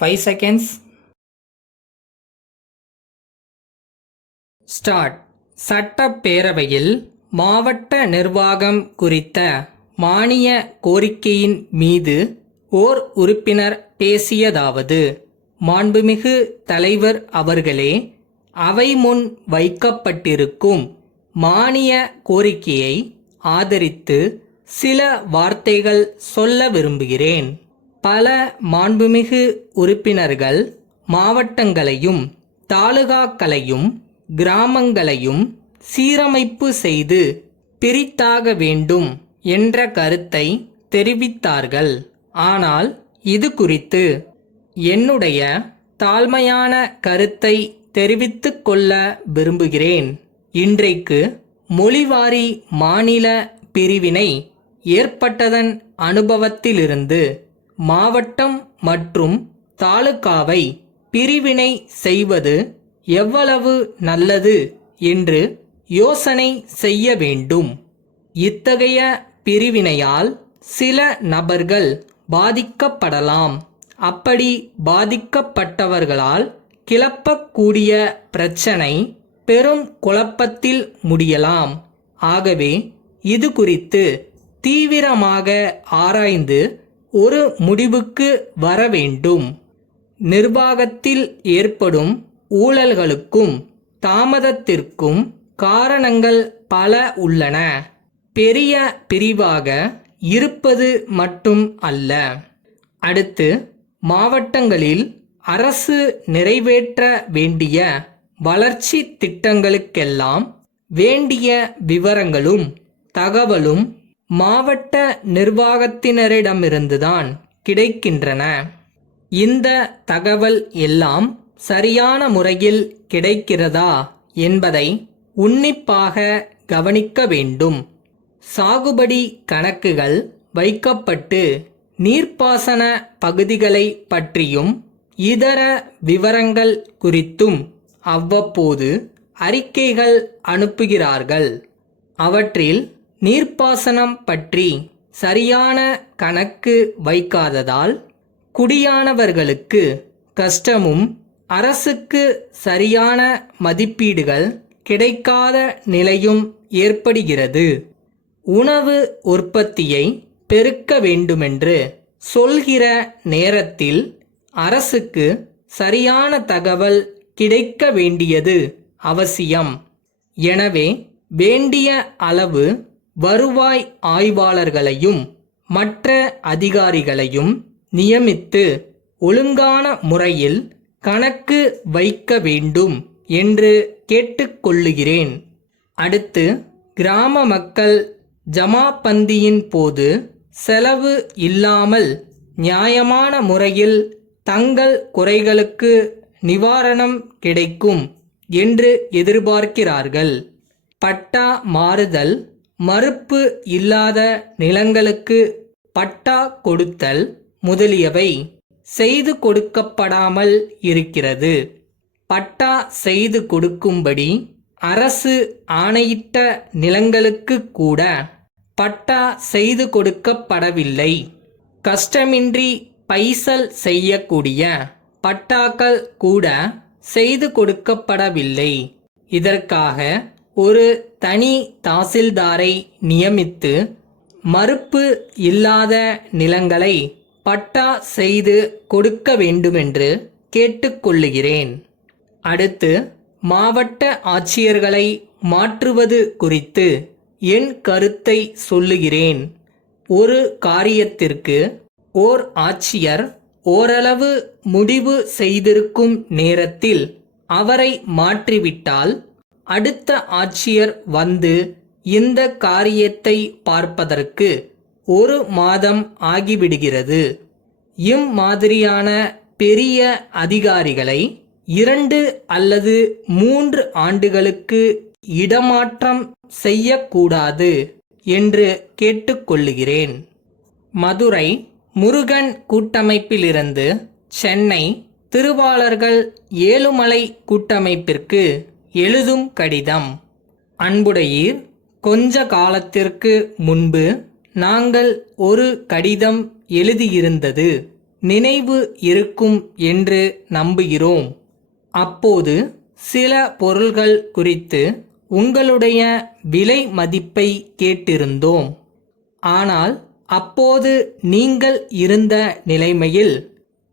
5 seconds. Start. சட்டப்பேரவையில் மாவட்ட நிர்வாகம் குறித்த மானிய கோரிக்கையின் மீது ஓர் உறுப்பினர் பேசியதாவது: மாண்புமிகு தலைவர் அவர்களே, அவை முன் வைக்கப்பட்டிருக்கும் மானிய கோரிக்கையை ஆதரித்து சில வார்த்தைகள் சொல்ல விரும்புகிறேன். பல மாண்புமிகு உறுப்பினர்கள் மாவட்டங்களையும் தாலுகாக்களையும் கிராமங்களையும் சீரமைப்பு செய்து பிரித்தாக வேண்டும் என்ற கருத்தை தெரிவித்தார்கள். ஆனால் இது குறித்து என்னுடைய தாழ்மையான கருத்தை தெரிவித்துக் கொள்ள விரும்புகிறேன். இன்றைக்கு மொழிவாரி மாநில பிரிவினை ஏற்பட்டதன் அனுபவத்திலிருந்து மாவட்டம் மற்றும் தாலுகாவை பிரிவினை செய்வது எவ்வளவு நல்லது என்று யோசனை செய்ய வேண்டும். இத்தகைய பிரிவினையால் சில நபர்கள் பாதிக்கப்படலாம். அப்படி பாதிக்கப்பட்டவர்களால் கிளப்பக்கூடிய பிரச்சனை பெரும் குழப்பத்தில் முடியலாம். ஆகவே இது குறித்து தீவிரமாக ஆராய்ந்து ஒரு முடிவுக்கு வர வேண்டும். நிர்வாகத்தில் ஏற்படும் ஊழல்களுக்கும் தாமதத்திற்கும் காரணங்கள் பல உள்ளன. பெரிய பிரிவாக இருப்பது மட்டும் அல்ல. அடுத்து, மாவட்டங்களில் அரசு நிறைவேற்ற வேண்டிய வளர்ச்சி திட்டங்களுக்கெல்லாம் வேண்டிய விவரங்களும் தகவலும் மாவட்ட நிர்வாகத்தினரிடமிருந்துதான் கிடைக்கின்றன. இந்த தகவல் எல்லாம் சரியான முறையில் கிடைக்கிறதா என்பதை உன்னிப்பாக கவனிக்க வேண்டும். சாகுபடி கணக்குகள் வைக்கப்பட்டு நீர்ப்பாசன பகுதிகளை பற்றியும் இதர விவரங்கள் குறித்தும் அவ்வப்போது அறிக்கைகள் அனுப்புகிறார்கள். அவற்றில் நீர்ப்பாசனம் பற்றி சரியான கணக்கு வைக்காததால் குடியானவர்களுக்கு கஷ்டமும் அரசுக்கு சரியான மதிப்பீடுகள் கிடைக்காத நிலையும் ஏற்படுகிறது. உணவு உற்பத்தியை பெருக்க வேண்டுமென்று சொல்கிற நேரத்தில் அரசுக்கு சரியான தகவல் கிடைக்க வேண்டியது அவசியம். எனவே வேண்டிய அளவு வருவாய் ஆய்வாளர்களையும் மற்ற அதிகாரிகளையும் நியமித்து ஒழுங்கான முறையில் கணக்கு வைக்க வேண்டும் என்று கேட்டுக்கொள்ளுகிறேன். அடுத்து, கிராம மக்கள் ஜமாபந்தியின் போது செலவு இல்லாமல் நியாயமான முறையில் தங்கள் குறைகளுக்கு நிவாரணம் கிடைக்கும் என்று எதிர்பார்க்கிறார்கள். பட்டா மாறுதல், மறுப்பு இல்லாத நிலங்களுக்கு பட்டா கொடுத்தல் முதலியவை செய்து கொடுக்கப்படாமல் இருக்கிறது. பட்டா செய்து கொடுக்கும்படி அரசு ஆணையிட்ட நிலங்களுக்கு கூட பட்டா செய்து கொடுக்கப்படவில்லை. கஷ்டமின்றி பைசல் செய்யக்கூடிய பட்டாக்கள் கூட செய்து கொடுக்கப்படவில்லை. இதற்காக ஒரு தனி தாசில்தாரை நியமித்து மறுப்பு இல்லாத நிலங்களை பட்டா செய்து கொடுக்க வேண்டுமென்று கேட்டுக்கொள்ளுகிறேன். அடுத்து, மாவட்ட ஆட்சியர்களை மாற்றுவது குறித்து என் கருத்தை சொல்லுகிறேன். ஒரு காரியத்திற்கு ஓர் ஆட்சியர் ஓரளவு முடிவு செய்திருக்கும் நேரத்தில் அவரை மாற்றிவிட்டால் அடுத்த ஆட்சியர் வந்து இந்த காரியத்தை பார்ப்பதற்கு 1 மாதம் ஆகிவிடுகிறது. இம்மாதிரியான பெரிய அதிகாரிகளை 2 அல்லது 3 ஆண்டுகளுக்கு இடமாற்றம் செய்யக்கூடாது என்று கேட்டுக்கொள்ளுகிறேன். மதுரை முருகன் கூட்டமைப்பிலிருந்து சென்னை திருவாளர்கள் ஏழுமலை கூட்டமைப்பிற்கு எழுதும் கடிதம். அன்புடையீர், கொஞ்ச காலத்திற்கு முன்பு நாங்கள் ஒரு கடிதம் எழுதியிருந்தது. நினைவு இருக்கும் என்று நம்புகிறோம். அப்போது சில பொருள்கள் குறித்து உங்களுடைய விலை மதிப்பை கேட்டிருந்தோம். ஆனால் அப்போது நீங்கள் இருந்த நிலைமையில்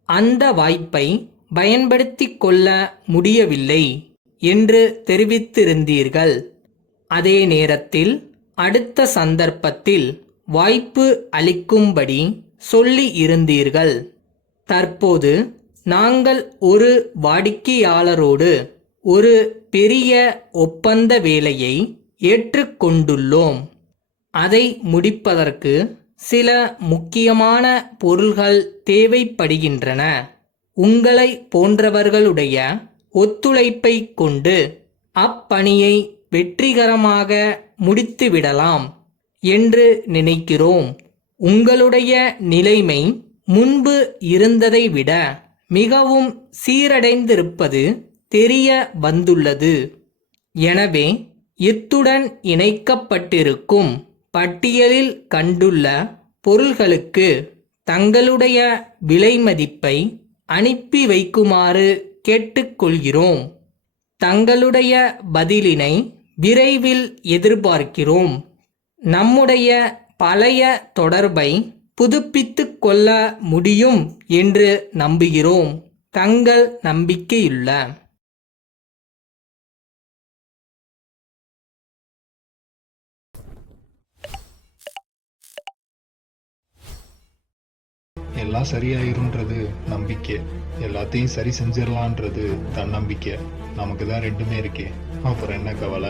அந்த வாய்ப்பை பயன்படுத்திக் கொள்ள முடியவில்லை என்று தெரிவித்திருந்தீர்கள். அதே நேரத்தில் அடுத்த சந்தர்ப்பத்தில் வாய்ப்பு அளிக்கும்படி சொல்லி இருந்தீர்கள். தற்போது நாங்கள் ஒரு வாடிக்கையாளரோடு ஒரு பெரிய ஒப்பந்த வேலையை ஏற்றுக்கொண்டுள்ளோம். அதை முடிப்பதற்கு சில முக்கியமான பொருள்கள் தேவைப்படுகின்றன. உங்களை போன்றவர்களுடைய ஒத்துழைப்பை கொண்டு அப்பணியை வெற்றிகரமாக முடித்துவிடலாம் என்று நினைக்கிறோம். உங்களுடைய நிலைமை முன்பு இருந்ததை விட மிகவும் சீரடைந்திருப்பது தெரிய வந்துள்ளது. எனவே இத்துடன் இணைக்கப்பட்டிருக்கும் பட்டியலில் கண்டுள்ள பொருள்களுக்கு தங்களுடைய விலை மதிப்பை அனுப்பி வைக்குமாறு கேட்டுக்கொள்கிறோம். தங்களுடைய பதிலினை விரைவில் எதிர்பார்க்கிறோம். நம்முடைய பழைய தொடர்பை புதுப்பித்துக் கொள்ள முடியும் என்று நம்புகிறோம். தங்கள் நம்பிக்கையுள்ள எல்லாம் சரியாயிரும்ன்றது நம்பிக்கை, எல்லாத்தையும் சரி செஞ்சிடலான்றது தன்னம்பிக்கை. நமக்கு தான் ரெண்டுமே இருக்கே, அப்புறம் என்ன கவலை?